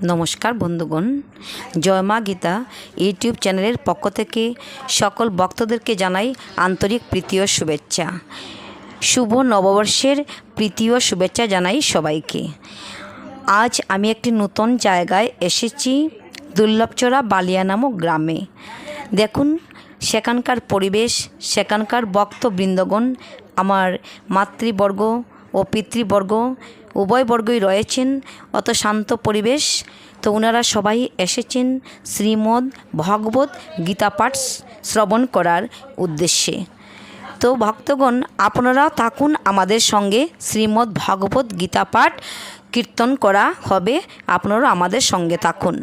নমস্কার বন্ধুগণ, জয় মা গীতা ইউটিউব চ্যানেলের পক্ষ থেকে সকল ভক্তদেরকে জানাই আন্তরিক প্রীতি ও শুভেচ্ছা। শুভ নববর্ষের প্রীতি ও শুভেচ্ছা জানাই সবাইকে। আজ আমি একটি নতুন জায়গায় এসেছি, দুর্লভচড়া বালিয়া নামক গ্রামে। দেখুন সেখানকার পরিবেশ, সেখানকার ভক্তবৃন্দগণ, আমার মাতৃবর্গ ও পিতৃবর্গ উভয় বর্গই রয়েছেন। অত শান্ত পরিবেশ। তো ওনারা সবাই এসেছেন শ্রীমদ্ ভগবত গীতা পাঠ শ্রবণ করার উদ্দেশ্যে। তো ভক্তগণ, আপনারা থাকুন আমাদের সঙ্গে। শ্রীমদ্ ভগবত গীতা পাঠ কীর্তন করা হবে, আপনারা আমাদের সঙ্গে থাকুন।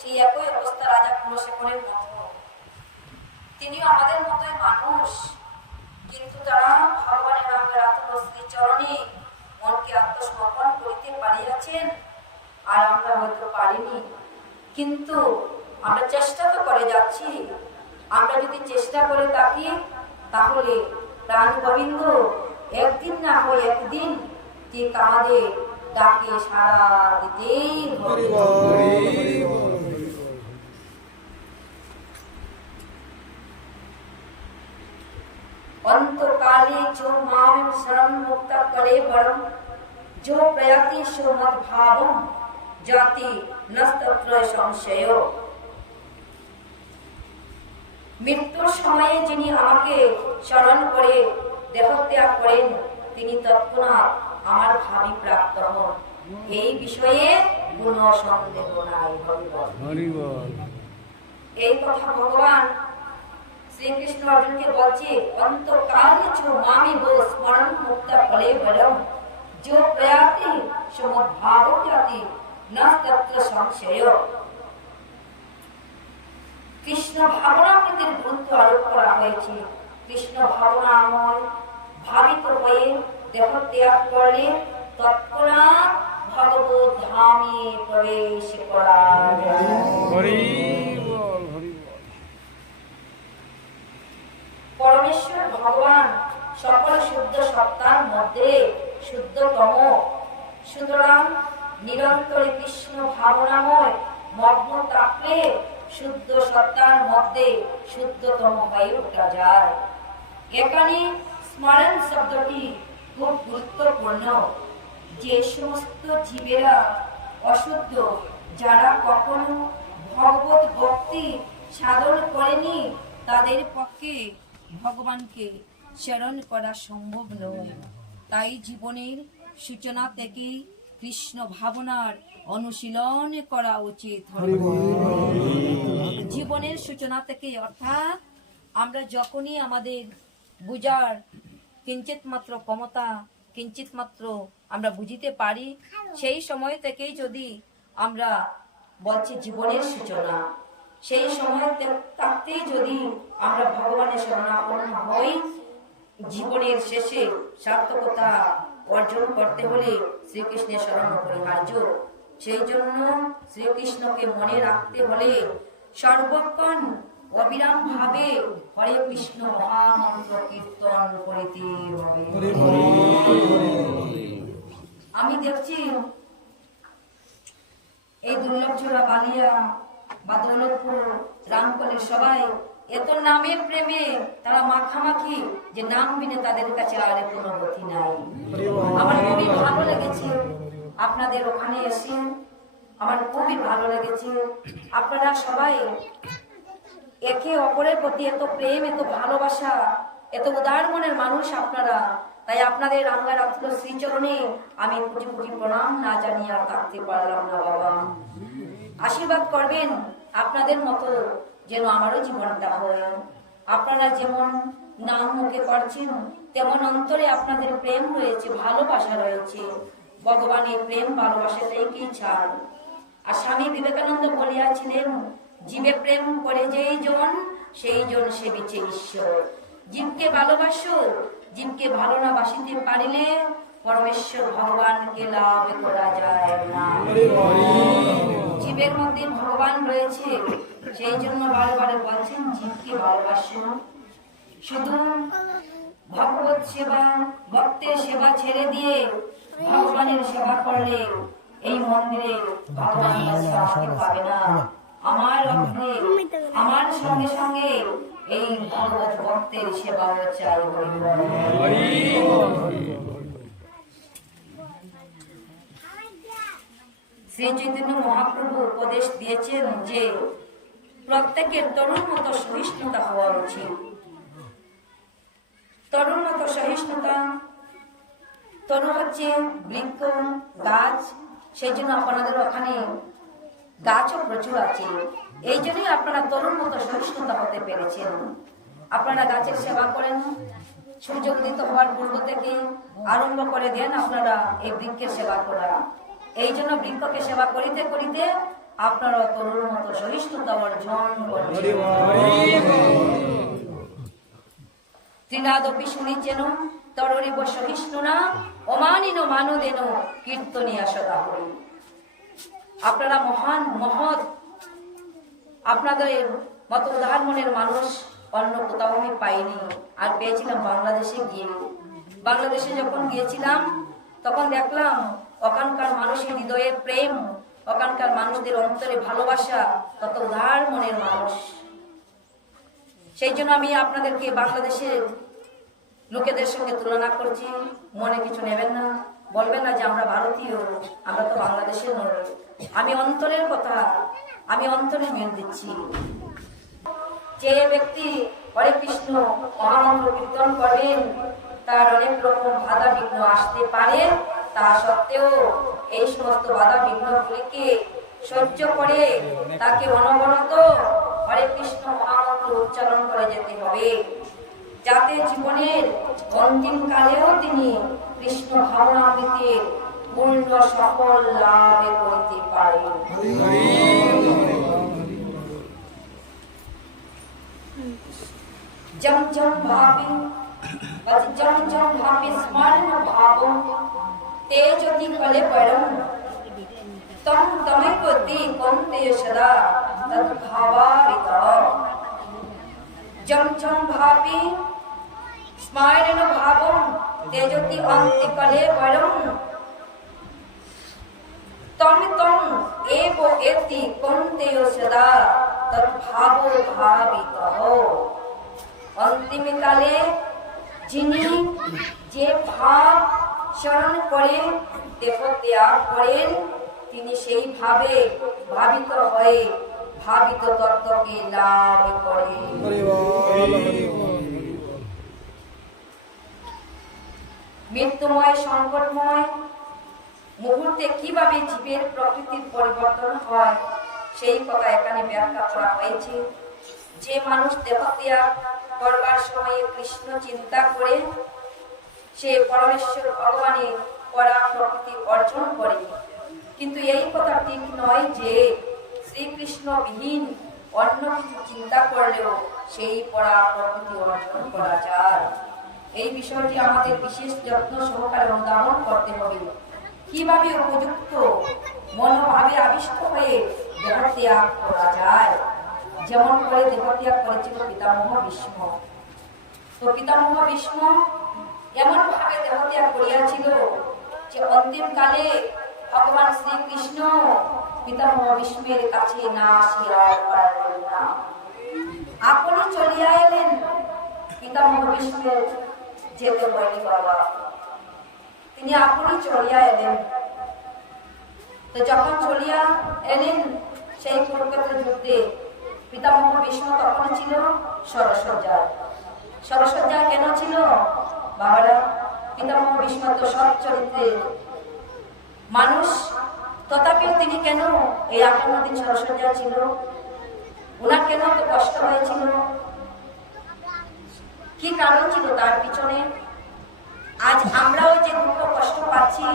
সেই একই অবস্থা রাজা কুলশেখরের মতো। তিনিও আমাদের মতোই মানুষ, কিন্তু তারা ভগবানের রঙ্গরাত্ম শ্রীচরণে মনকে আত্মসমর্পণ করিতে পারিয়াছেন, আর আমরা হয়তো পারিনি। কিন্তু আমরা চেষ্টা তো করে যাচ্ছি। আমরা যদি চেষ্টা করে থাকি তাহলে প্রাণ গোবিন্দ একদিন না হয় একদিন ঠিক আমাদের ডাকে সাড়া দিতেই হবে। अंतकाले जो माम शरण मुक्त करे परम, जो प्रयाति सो मद भावम जाति नस्तत्र संशय। মৃত্যুর সময়ে যিনি আমাকে স্মরণ করে দেহত্যাগ করেন, তিনি তৎক্ষণাৎ আমার ভাবি প্রাপ্ত হন, এই বিষয়ে কোনো সন্দেহ নাই। এই কথা ভগবান শ্রীকৃষ্ণ অর্জুনকে বলছে, অন্তকালে जो मामे वो स्मरण मुक्त फले परम, जो प्रयाति समद्भावो जाति न तत्र संशय। কৃষ্ণ ভাবনামৃতের গুরুত্ব আরোপ করা হয়েছে। কৃষ্ণ ভাবনাময় ভাবিত হয়ে দেহ ত্যাগ করলে তৎক্ষণাৎ ভগবত ধামে প্রবেশ করা যায়। পরমেশ্বর ভগবান সকল শুদ্ধ সত্তার মধ্যে শুদ্ধতম। সুতরাং নিরন্তর কৃষ্ণ ভাবনাময় মগ্ন থাকলে শুদ্ধ সত্তার মধ্যে শুদ্ধতম হয়ে ওঠা যায়। এখানে স্মরণ শব্দটি খুব গুরুত্বপূর্ণ। যে সমস্ত জীবেরা অশুদ্ধ, যারা কখনো ভগবত ভক্তি সাধন করেনি, তাদের পক্ষে ভগবানকে স্মরণ করা সম্ভব নয়। তাই জীবনের সূচনা থেকে কৃষ্ণ ভাবনার অনুশীলন করা উচিত। জীবনের সূচনা থেকে, অর্থাৎ আমরা যখনই আমাদের বুঝার কিঞ্চিত মাত্র ক্ষমতা, কিঞ্চিত মাত্র আমরা বুঝিতে পারি, সেই সময় থেকেই যদি আমরা বলছি জীবনের সূচনা, সেই সময় থাকতেই যদি আমরা ভগবানের শরণাপন্ন হই, জীবনের শেষে সার্থকতা অর্জন করতে হলে শ্রীকৃষ্ণের শরণ অপরিহার্য। সেই জন্য শ্রীকৃষ্ণকে মনে রাখতে হলে সর্বক্ষণ অবিরাম ভাবে হরে কৃষ্ণ মহামন্ত্র কীর্তন করিতে হবে। আমি দেখছি এই দুর্লভছড়া, বালিয়া বা দৌলতপুর, রামকলের সবাই এত নামের প্রেমে তারা মাখামাখি, যে নাম বিনে তাদের কাছে আর কোনো গতি নাই। আমার খুবই ভালো লেগেছে আপনাদের ওখানে এসে, আমার খুবই ভালো লেগেছে। আপনারা সবাই একে অপরের প্রতি এত প্রেম, এত ভালোবাসা, এত উদার মনের মানুষ আপনারা। তাই আপনাদের রঙ্গরাত্র শ্রীচরণে আমি কোটি কোটি প্রণাম না জানিয়ে আর থাকতে পারলাম না। বাবা আশীর্বাদ করবেন আপনাদের মতো যেন আমারও জীবনটা হয়। আপনারা যেমন নাম মুখে করছেন, তেমন অন্তরে আপনাদের প্রেম রয়েছে, ভালোবাসা রয়েছে। ভগবানের প্রেম ভালোবাসাটাই কি চান। আর স্বামী বিবেকানন্দ বলিয়াছিলেন, জীবে প্রেম করে যেই জন, সেই জন সেবিছে ঈশ্বর। জীবকে ভালোবাসো, জীবকে ভালো না বাসিতে পারিলে পরমেশ্বর ভগবানকে লাভ করা যায় না। জীবের মধ্যে ভগবান রয়েছে, সেই জন্য বারে বলছেন জীবকে ভালোবাসো। শুধু ভগবত সেবা, ভক্তের সেবা ছেড়ে দিয়ে ভগবানের সেবা করলে এই মন্দিরে ভগবান পাবে না। আমার অগ্রে, আমার সঙ্গে সঙ্গে এই ভগবত ভক্তের সেবাও চাই। শ্রী চৈতন্য মহাপ্রভু উপদেশ দিয়েছেন যে প্রত্যেকের তরুণ মতো সহিষ্ণুতা হওয়া উচিত। তরুণ মতো সহিষ্ণুতা, তরু হচ্ছে বৃক্ষ, গাছ, সেই জন্য আপনাদের ওখানে গাছও প্রচুর আছে। এই জন্যই আপনারা তরুণ মতো সহিষ্ণুতা হতে পেরেছেন। আপনারা গাছের সেবা করেন, সূর্য উদিত হওয়ার পূর্ব থেকে আরম্ভ করে দেন আপনারা এই বৃক্ষের সেবা করা। এই জন্য বৃক্ষকে সেবা করিতে করিতে আপনারা তরুর মতো সহিষ্ণুতা অর্জন করবেন। ত্রিনাদপি শুনিছেন তরুরিব সহিষ্ণুনা অমানিন মানদেন কীর্তনিয়া সদা হরি। আপনারা মহান মহৎ, আপনাদের মতো উদার মনের মানুষ অন্য কোথাও আমি পাইনি, আর পেয়েছিলাম বাংলাদেশে গিয়ে। বাংলাদেশে যখন গিয়েছিলাম তখন দেখলাম ওখানকার মানুষের হৃদয়ের প্রেম, ওখানকার মানুষদের অন্তরে ভালোবাসা, কত উদার মনের মানুষ। সেই জন্য আমি আপনাদেরকে বাংলাদেশের লোকেদের সঙ্গে তুলনা করছি। মনে কিছু নেবেন না, বলবেন না যে আমরা ভারতীয়, আমরা তো বাংলাদেশের নই। আমি অন্তরের কথা, আমি অন্তরে মিল দিচ্ছি। যে ব্যক্তি হরে কৃষ্ণ মহামন্ত্র কীর্তন করবেন তার অনেক রকম বাধা বিঘ্ন আসতে পারে, তা সত্ত্বেও এই সমস্ত বাধা বিঘ্নগুলিকে সহ্য করে তাকে অনবরত হরে কৃষ্ণ মহামন্ত্র উচ্চারণ করে যেতে হবে, যাতে জীবনের অন্তিম কালেও তিনি কৃষ্ণ ভাবনামৃতের পূর্ণ সফল লাভ করতে পারেন। जम जम भावी स्मरण भावो तेजोति कले परम तम तमेकोति कंते सदा तद भावावित। जम जम भावी स्मरण भावो तेजोति अंति कले परम तम तम एव एति कंते सदा तद भावो भावित। অন্তিমকালে যিনি যে ভাব স্মরণ করে দেহ ত্যাগ করেন, তিনি সেই ভাবে ভাবিত হয়ে ভাবিত তত্ত্বকে লাভ করেন। মৃত্যুময় সংকটময় মুহূর্তে কিভাবে জীবের প্রকৃতির পরিবর্তন হয় সেই কথা এখানে ব্যাখ্যা করা হয়েছে। যে মানুষ দেহত্যাগ করবার সময়ে কৃষ্ণ চিন্তা করে সে পরমেশ্বর ভগবানের পরা প্রকৃতি অর্জন করে, কিন্তু এই কথা ঠিক নয় যে শ্রীকৃষ্ণ বিহীন অন্য কিছু চিন্তা করলেও সেই পরা প্রকৃতি অর্জন করা যায়। এই বিষয়টি আমাদের বিশেষ যত্ন সহকারে অনুধাবন করতে হবে। কিভাবে উপযুক্ত মনোভাবে আবিষ্ট হয়ে দেহত্যাগ করা যায়, যেমন করে দেহত্যাগ করেছিল পিতামহ ভীষ্ম। তো পিতামহ ভীষ্ম এমন ভাবে দেহত্যাগ করিয়াছিল যে অন্তিম কালে ভগবান শ্রীকৃষ্ণ পিতামহ ভীষ্মের কাছে না আসিয়া পারলেন না, আপনি চলিয়া এলেন। পিতামহ ভীষ্মের যেতে হয়নি বাবা, তিনি আপনি চলিয়া এলেন। তো যখন চলিয়া এলেন সেই কুরুক্ষেত্র যুদ্ধে পিতামহ ভীষ্ম তখন ছিল সরসজ্জায়। সরসজ্জায় কেন ছিল বাবারা? পিতামহ ভীষ্ম তো সৎ চরিত্রের মানুষ, তথাপিও তিনি কেন এই ৫৮ দিন সরসজ্জায় ছিল? ওনার কেন তো কষ্ট হয়েছিল? কি কারণ ছিল তার পিছনে? আজ আমরাও যে দুঃখ কষ্ট পাচ্ছি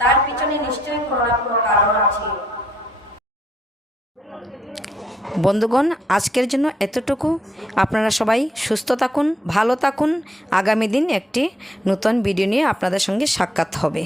তার পিছনে নিশ্চয়ই কোনো না কোনো কারণ আছে। বন্ধুগণ, আজকের জন্য এতটুকু। আপনারা সবাই সুস্থ থাকুন, ভালো থাকুন। আগামী দিন একটি নতুন ভিডিও নিয়ে আপনাদের সঙ্গে সাক্ষাৎ হবে।